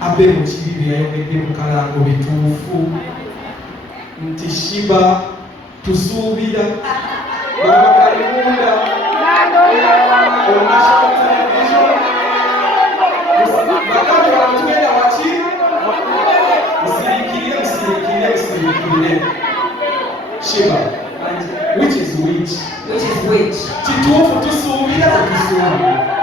abe mu kibibi yayogedde mu kalango bituufu nti Shiba tusuubira Kalimunda National Television bakati banatugenda waki musirikire Shiba which is which kituufu tusuubira tetusuubira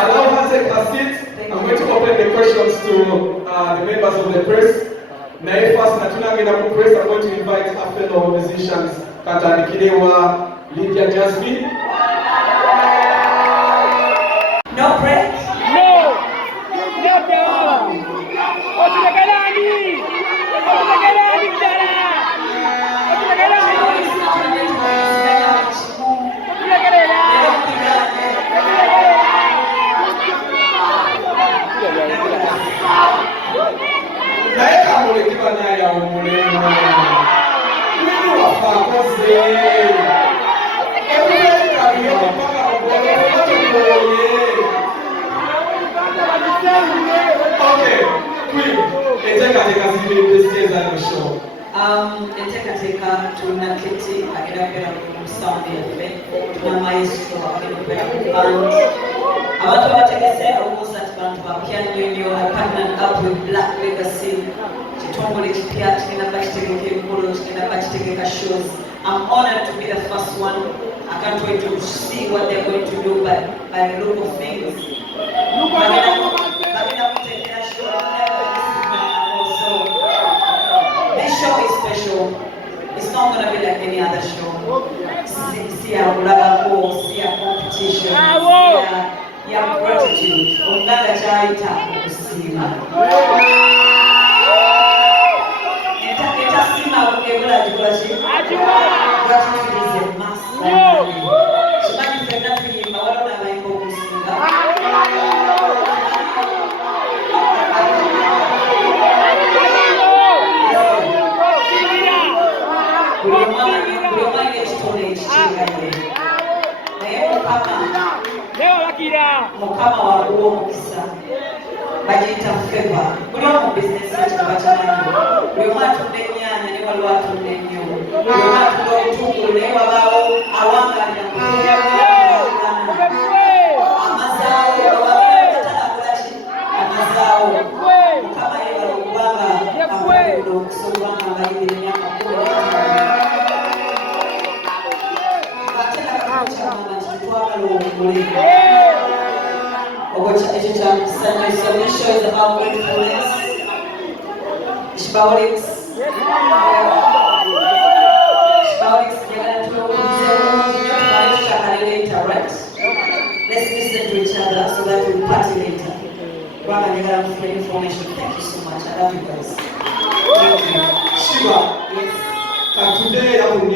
Allow her to take a seat. I'm going to open the questions to the members of the press. Now, first, Natunagenda press, I'm going to invite our fellow musicians, Katanikilewa, Lydia Jasmine. No break? No! What's the Galani? Enteekateeka tulina kiti agenda kubeera mu sound yaffe, tuna maestro agenda kubeera mu band. Abantu abategese okubuuza nti bantu bapya nnyo partnered up with Black Legacy, kitongole kipya kigenda bakitegeka emikolo, kigenda bakitegeka shows. I'm honored to be the first one. I can't wait to see what they're going to do by the look of things. This show is special. It's not going to be like any other show. See our brother, see our competition, see our gratitude. Ongala chaita kusima. Eta sima kukebula jikula shi. Gratitude is a must. Shimani fenda fiyimba wala na maimbo kusinga. Mukama wa uwo mukisa bagiyita feva buli omu bizinesi ekibakyamanyi buli omu atunda ennyaanya ne waliwo atunda ennyo buli omu atunda obutungulu naye wabaawo awangalira amazaawo abaatalakulaki amazaawo mukama yebala okubanga akulira okusobanga abayibira emyaka 10 Sunday service shows about gratefulness. Shibawaliks. Later, right? Let's listen to each other so that we'll party later. Brother, you got free information. Thank you so much. I love you guys. Thank you. Shiba. Yes. Today, I will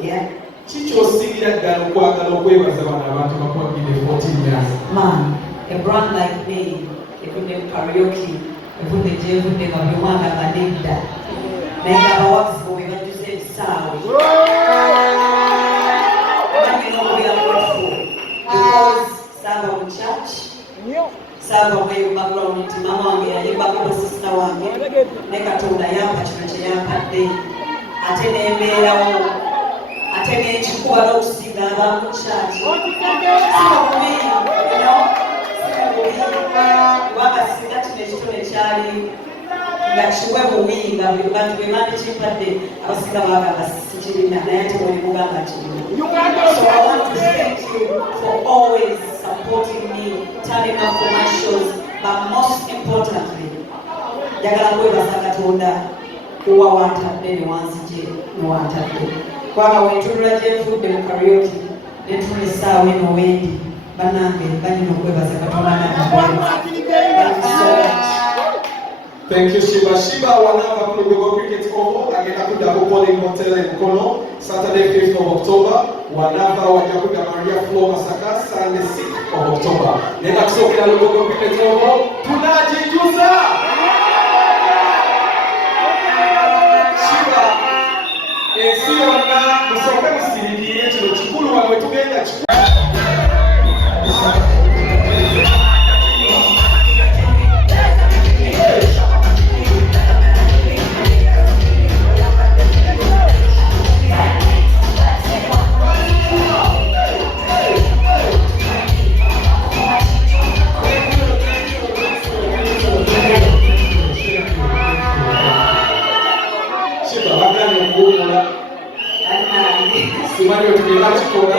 yeah. Chicho Sigira Galwaka, Wavers about 14 years. Man, a brand like me, if we do karaoke, if we do Abumana Manida, make our works for we want to say sorry. We are grateful because Saba Church, Saba way background to Mama, and Baba sister one, Nekatola Yapa, Yapa Day, Atene Mela. Atenge chikuwa lokusiga abantu church. Wakasinga chine chali ngachiwe muwinga abantu bemandi chipade abasiga bagaga sichirina naye tuli muganga chino. So I want to thank you for always supporting me, turning up for my shows, but most importantly, jagala kwebasa Katonda kuwa watadde ne wanzije ne watadde. Kwanga wetulula gyenvudde mu karaoke netula essaawa eno wendi Thank you, Shiba. Shiba wanava Kugogo Cricket Oval agenda kuja kukole Motele Mkono Saturday 5th of October. Wanava wajakuja Maria Flo Masaka Sunday 6th of October. Nenda kusokea Kugogo Cricket Oval. Tunajijuza. Shiba sio na musoke musiriki yetu chukulu wa wetugenda Simani tukilala chikona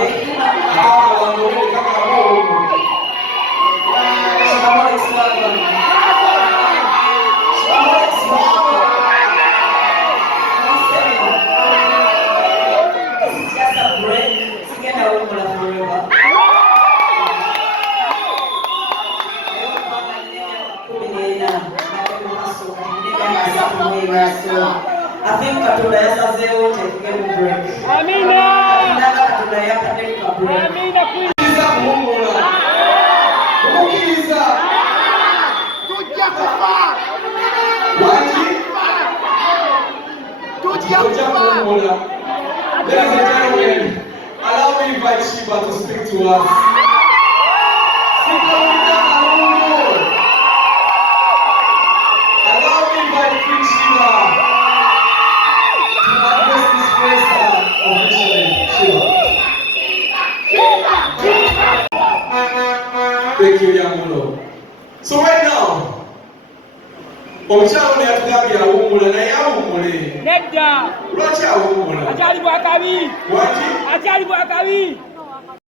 akaka wangoni kama wao I think Katulaya Zeo take a break. Amina. Katulaya take a break. Amina. Ladies and gentlemen, allow me to invite Shiba to speak to us. Allow me to invite King Shiba to address this first officially. Shiba. Thank you, Yamulo. So right now, omukyalo yatugambye awummula naye awummule nedda lwaki awummula akyali bwakabi waki akyali bwakabi